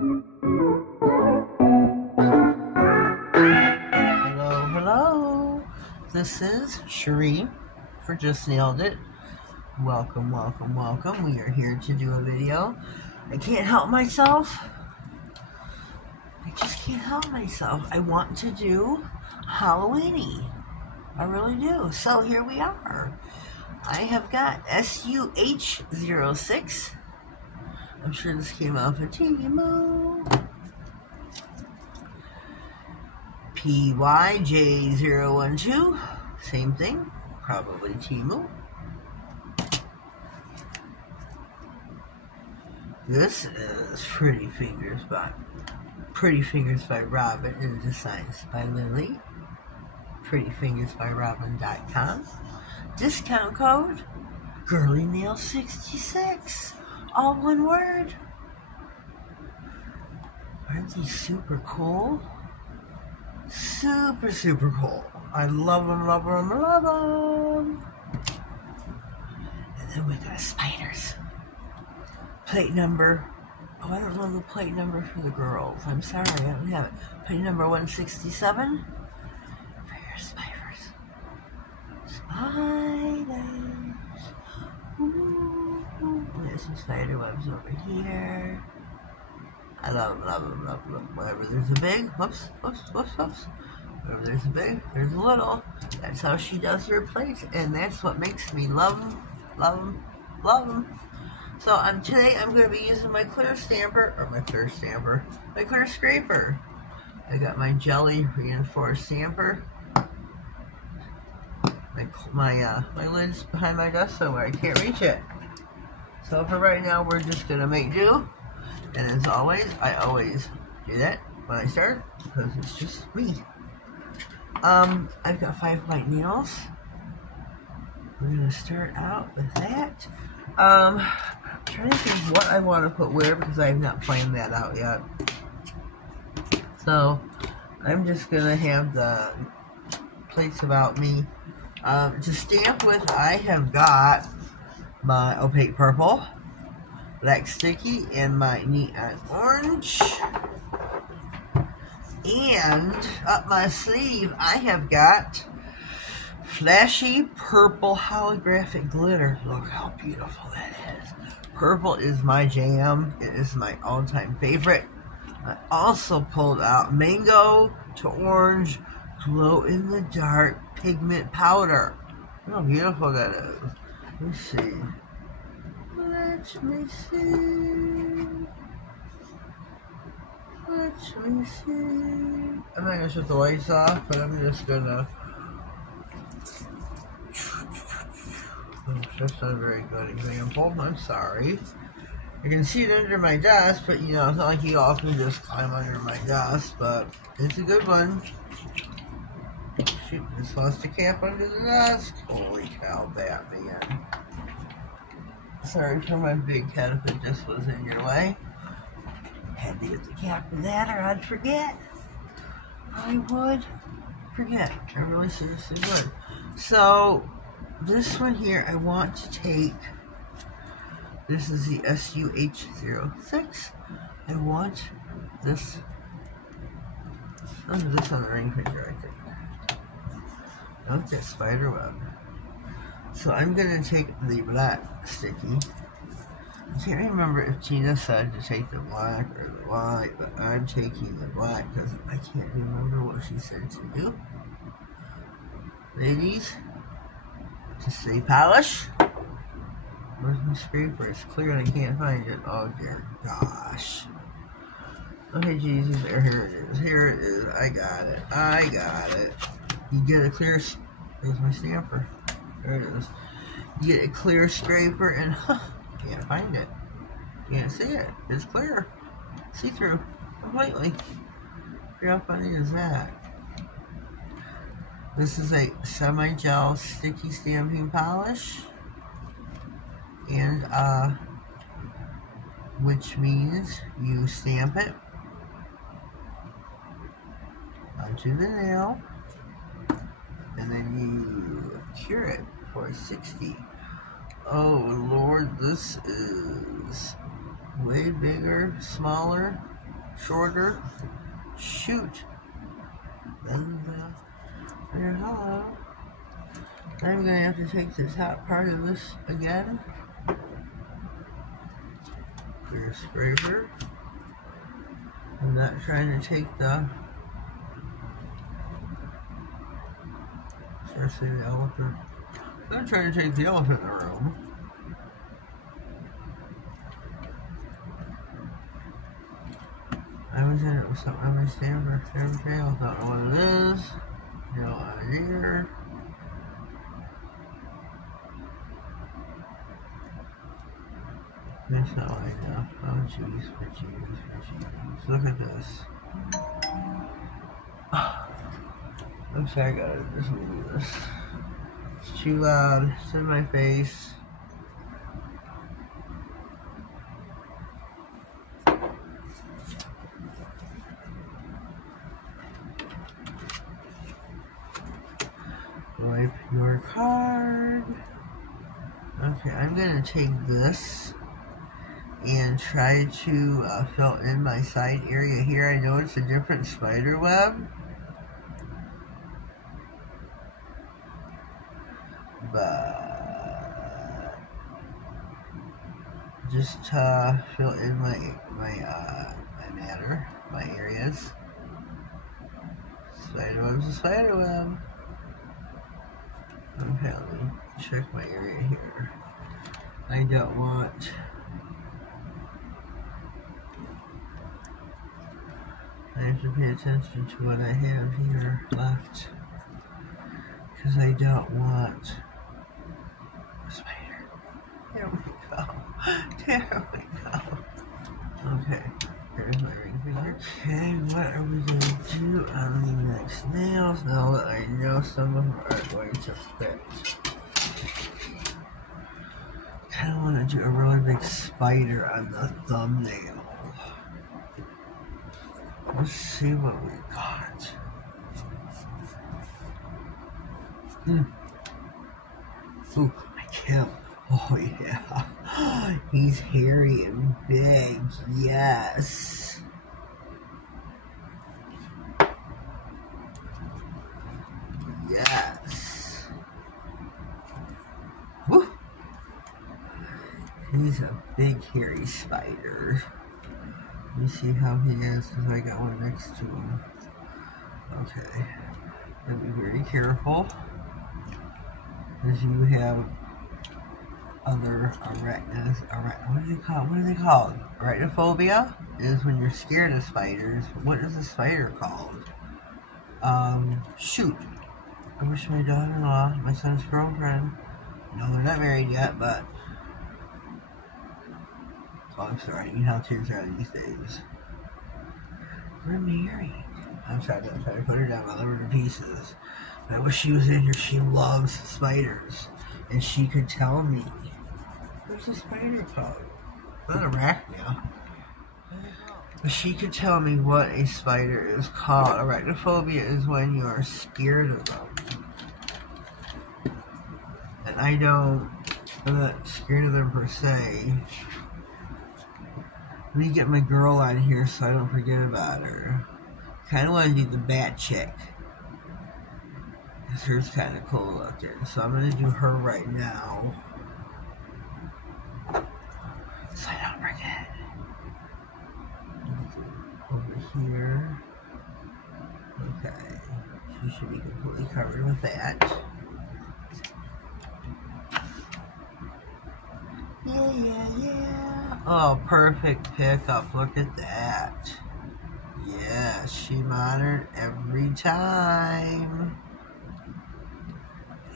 Hello, hello. This is Cherie for Just Nailed It. Welcome, welcome, welcome. We are here to do a video. I can't help myself. I just can't help myself. I want to do Halloween-y. I really do. So here we are. I have got SUH06. I'm sure this came off of Timo. PYJ012. Same thing. Probably Timo. This is Pretty Fingers by Robin and Designs by Lily. prettyfingersbyrobin.com. Discount code GirlyNail66. All one word. Aren't these super cool? Super, super cool. I love them, love them, love them. And then we got spiders. Plate number. Oh, I don't know the plate number for the girls. I'm sorry, I don't have it. Plate number 167 for your spiders. Spiders. Ooh. There's some spider webs over here. I love them, love them, love them. Wherever there's a big, whoops, whoops, whoops, whoops. Wherever there's a big, there's a little. That's how she does her plates, and that's what makes me love them, love them, love them. So today I'm going to be using my clear scraper. I got my jelly reinforced stamper. My lid's behind my desk somewhere. I can't reach it. So for right now, we're just going to make do. And as always, I always do that when I start because it's just me. I've got 5 white nails. We're going to start out with that. I'm trying to think what I want to put where because I have not planned that out yet. So I'm just going to have the plates about me. To stamp with, I have got my opaque purple, black sticky, and my neon orange. And up my sleeve, I have got flashy purple holographic glitter. Look how beautiful that is. Purple is my jam. It is my all-time favorite. I also pulled out mango to orange glow-in-the-dark pigment powder. Look how beautiful that is. Let's see. Let me see. I'm not going to shut the lights off, but I'm just going to... That's not a very good example. I'm sorry. You can see it under my desk, but you know, it's not like you all can just climb under my desk, but it's a good one. Shoot, this lost a cap under the desk. Holy cow, Batman. Sorry for my big head if it just was in your way. Had to get the cap of that or I'd forget. I would forget. I really seriously would. So, this one here, I want to take, this is the SUH06. I want this, on the ring finger, I think. I want that spider web. So I'm going to take the black sticky. I can't remember if Tina said to take the black or the white, but I'm taking the black because I can't remember what she said to do. Ladies, to stay polish. Where's my scraper? It's clear and I can't find it. Oh dear gosh. Okay, Jesus, here it is. Here it is. I got it. I got it. You get a clear... There's my stamper. There it is. You get a clear scraper and... Can't find it. Can't see it. It's clear. See-through. Completely. How funny is that? This is a semi-gel sticky stamping polish. And, which means you stamp it onto the nail. And then you cure it for 60. Oh Lord, this is way bigger, smaller shorter. Shoot. Then there, hello. I'm gonna have to take the top part of this again. Clear scraper. I'm not trying to take the, especially the elephant. I'm not trying to take the elephant in the room. I was in it with something on my stamper tail. Don't know what it is. No idea. That's not like enough. Oh jeez, for jeez. Look at this. I'm sorry, I gotta just move this. It's too loud. It's in my face. Wipe your card. Okay, I'm gonna take this and try to fill in my side area here. I know it's a different spider web, but just to fill in my matter, my areas. Spider web's a spider web. Okay, let me check my area here. I don't want. I have to pay attention to what I have here left, because I don't want a spider. There we go. There we go. Okay, there's my ring finger. Okay, what are we going to do on the next nails now that I know some of them are going to fit? I kind of want to do a really big spider on the thumbnail. Let's see what we got. Ooh, I can't. Oh yeah. He's hairy and big. Yes. Yes. Woo. He's a big hairy spider. Let me see how he is, because I got one next to him. Okay. Gotta be very careful, as you have other arachnids. What are they called? Arachnophobia is when you're scared of spiders. What is a spider called? Shoot. I wish my daughter-in-law, my son's girlfriend. No, they're not married yet, but. Oh, I'm sorry. You know how kids are these days. We're married. I'm sorry, I'm trying to put her down. I love her to pieces. But I wish she was in here. She loves spiders. And she could tell me. What's a spider called? It's not arachnia. But she could tell me what a spider is called. Arachnophobia is when you are scared of them. And I'm not scared of them per se. Let me get my girl on here so I don't forget about her. Kind of want to do the bat chick. Because hers kind of cool looking. So I'm going to do her right now. So I don't forget. Over here. Okay. She should be completely covered with that. Yeah. Oh, perfect pickup. Look at that. Yeah, she modern every time.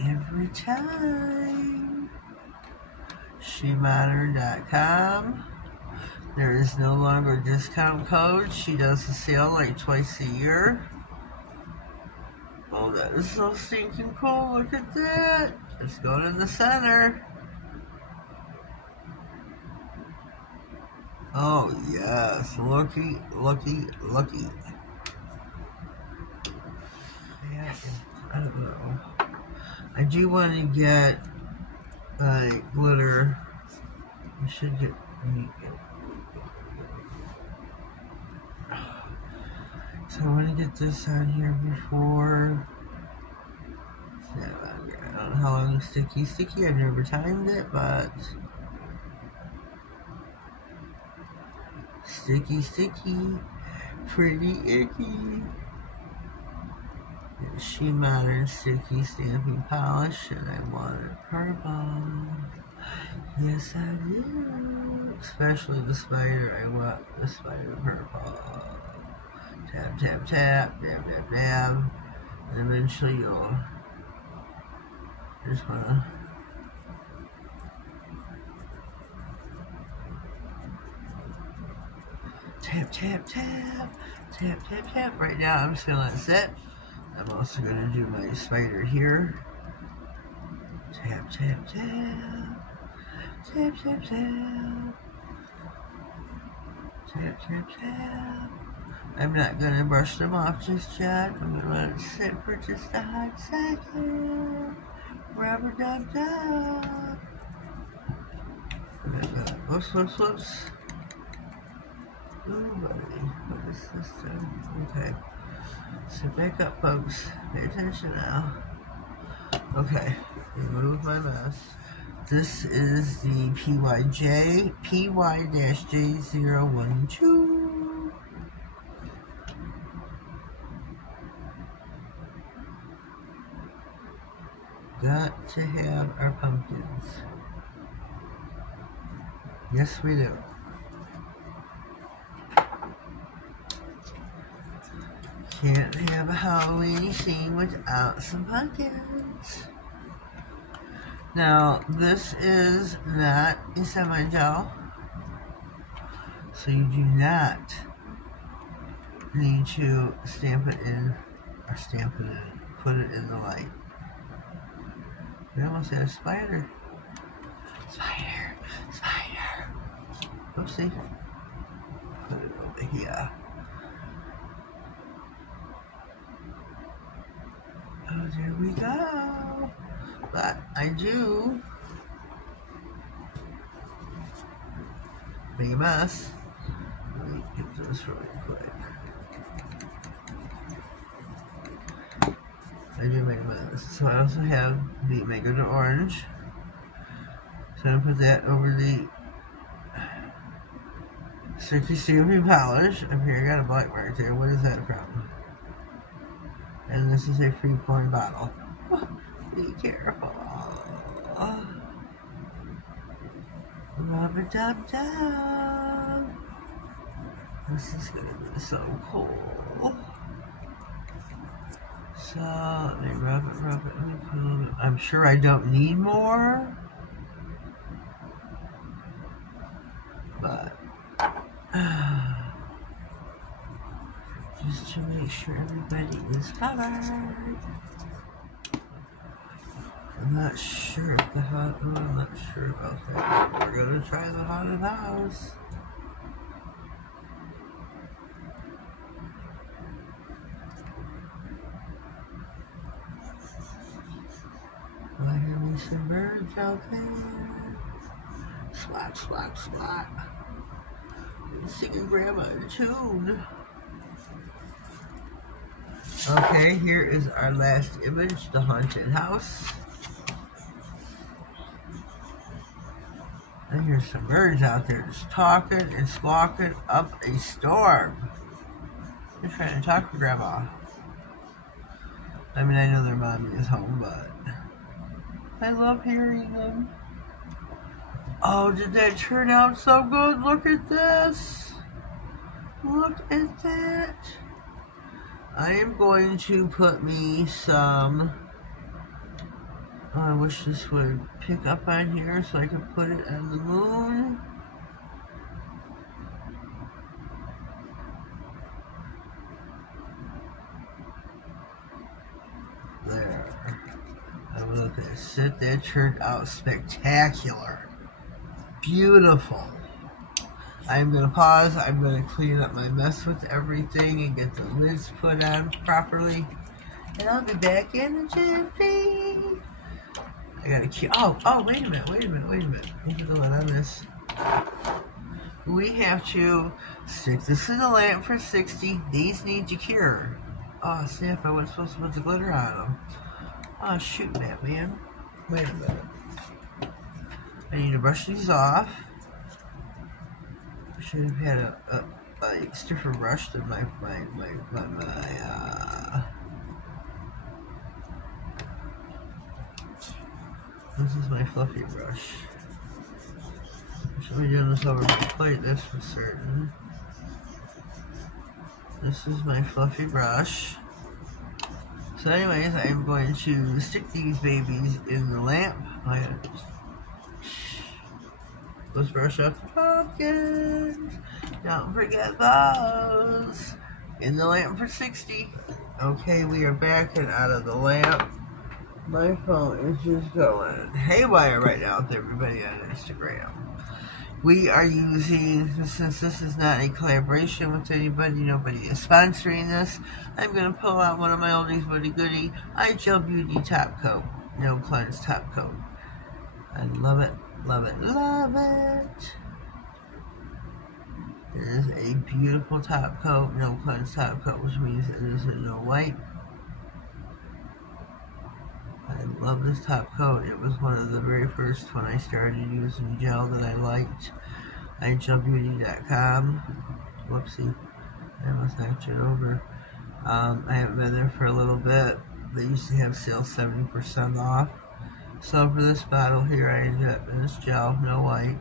Every time. SheModern.com. There is no longer a discount code. She does a sale like twice a year. Oh, that is so stinking cool. Look at that. It's going in the center. Oh, yes. Lucky. Yeah, I don't know. I do want to get glitter. I should get. So I want to get this on here before. Yeah, I don't know how long it's sticky. I've never timed it, but sticky, pretty icky. She Modern Sticky Stamping Polish, and I want it purple. Yes, I do. Especially the spider. I want the spider purple. Tap, tap, tap, dab, dab, dab. And eventually you'll just wanna tap, tap, tap, tap, tap, tap. Right now I'm just gonna let it sit. I'm also gonna do my spider here. Tap, tap, tap. Tap, tap, tap. Tap, tap, tap. I'm not gonna brush them off just yet. I'm gonna let it sit for just a hot second. Rubber dub dub. Whoops. Ooh, buddy. What is this thing? Okay. Sit back up, folks. Pay attention now. Okay. Remove my mess. This is the PY-J012. Got to have our pumpkins. Yes, we do. Can't have a Halloween scene without some pumpkins. Now, this is not a semi-gel, so you do not need to stamp it in, put it in the light. We almost had a spider. Spider. Oopsie. Put it over here. Oh, there we go. But I do make a mess. Let me get this really quick. I do make a mess. So I also have the Makartt orange. So I'm gonna put that over the Sticky Stamping Polish. Up here, I got a black mark there. What is that from? And this is a free corn bottle. Be careful. Rubber dub dub. This is gonna be so cool. So let me rub it. Let me put a little bit. I'm sure I don't need more, but just to make sure everybody is covered. I'm not sure if I'm not sure about that. We're gonna try the haunted house. I hear me some birds out there. Swat. Singing grandma a tune. Okay, here is our last image, the haunted house. And here's some birds out there just talking and squawking up a storm. They're trying to talk to grandma. I mean, I know their mommy is home, but I love hearing them. Oh, did that turn out so good? Look at this. Look at that. I am going to put me some... Oh, I wish this would pick up on here so I could put it on the moon. There. I'm looking at it. That turned out spectacular. Beautiful. I'm going to pause. I'm going to clean up my mess with everything and get the lids put on properly. And I'll be back in a jiffy. I got a cue. Oh, wait a minute. Look at the one on this. we have to stick this in the lamp for 60. These need to cure. Oh, snap, I wasn't supposed to put the glitter on them. Oh, shoot, man. Wait a minute. I need to brush these off. I should have had a stiffer brush than my this is my fluffy brush. I should be doing this over my plate, that's for certain. This is my fluffy brush. So anyways, I'm going to stick these babies in the lamp. Let's brush up the pumpkins. Don't forget those. In the lamp for 60. Okay, we are back and out of the lamp. My phone is just going haywire right now with everybody on Instagram. We are using, since this is not a collaboration with anybody, nobody is sponsoring this, I'm going to pull out one of my oldies but a goodie, iGel Beauty Top Coat. No Cleanse Top Coat. I love it, love it, love it. It is a beautiful top coat, no cleanse top coat, which means it is a no wipe. I love this top coat. It was one of the very first when I started using gel that I liked. iGelBeauty.com. Whoopsie. I almost knocked it over. I haven't been there for a little bit. They used to have sales 70% off. So for this bottle here, I ended up in this gel, no white.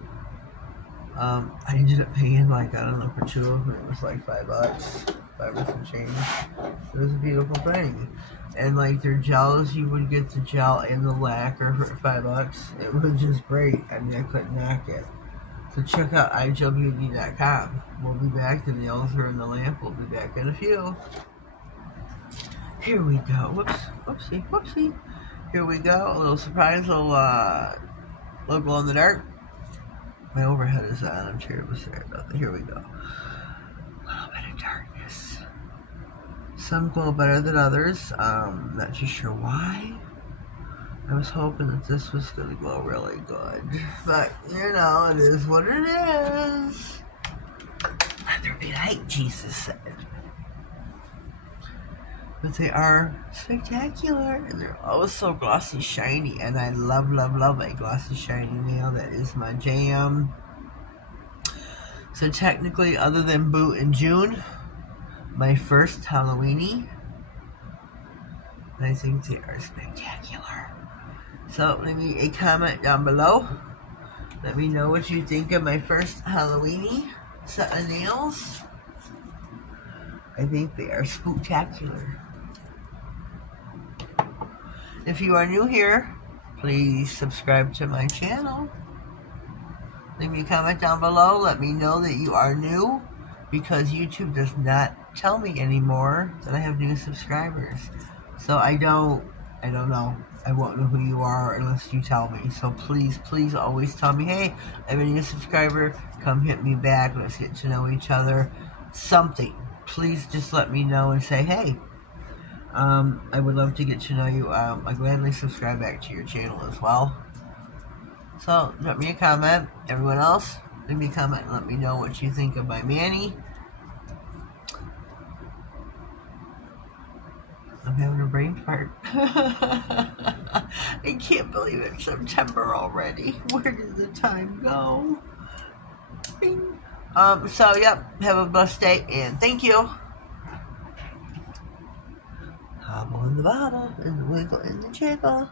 I ended up paying like, I don't know, for two of them. It was like $5, 5 or some change. It was a beautiful thing. And like their gels, you would get the gel and the lacquer for $5. It was just great. I mean, I couldn't knock it. So check out iGelBeauty.com. We'll be back. The nails are in the lamp. We'll be back in a few. Here we go. Whoops. Whoopsie. Whoopsie. Here we go. A little surprise. Little glow in the dark. My overhead is on. I'm terribly sorry about that. Here we go. A little bit of darkness. Some glow better than others. Not too sure why. I was hoping that this was going to glow really good. But, you know, it is what it is. Let there be light, Jesus said. But they are spectacular. And they're oh so glossy, shiny. And I love, love, love a glossy, shiny nail. That is my jam. So technically, other than Boo in June, my first Halloweeny, I think they are spectacular. So leave me a comment down below. Let me know what you think of my first Halloweeny set of nails. I think they are spectacular. If you are new here, please subscribe to my channel. Leave me a comment down below. Let me know that you are new, because YouTube does not tell me anymore that I have new subscribers. So I don't know. I won't know who you are unless you tell me. So please, please always tell me, hey, I have a new subscriber. Come hit me back. Let's get to know each other. Something. Please just let me know and say, hey, I would love to get to know you. I gladly subscribe back to your channel as well. So drop me a comment. Everyone else, leave me a comment and let me know what you think of my Manny. I'm having a brain fart. I can't believe it's September already. Where did the time go? Bing. So, yep, have a blessed day, and thank you. Hobble in the bottle, and the wiggle in the jiggle.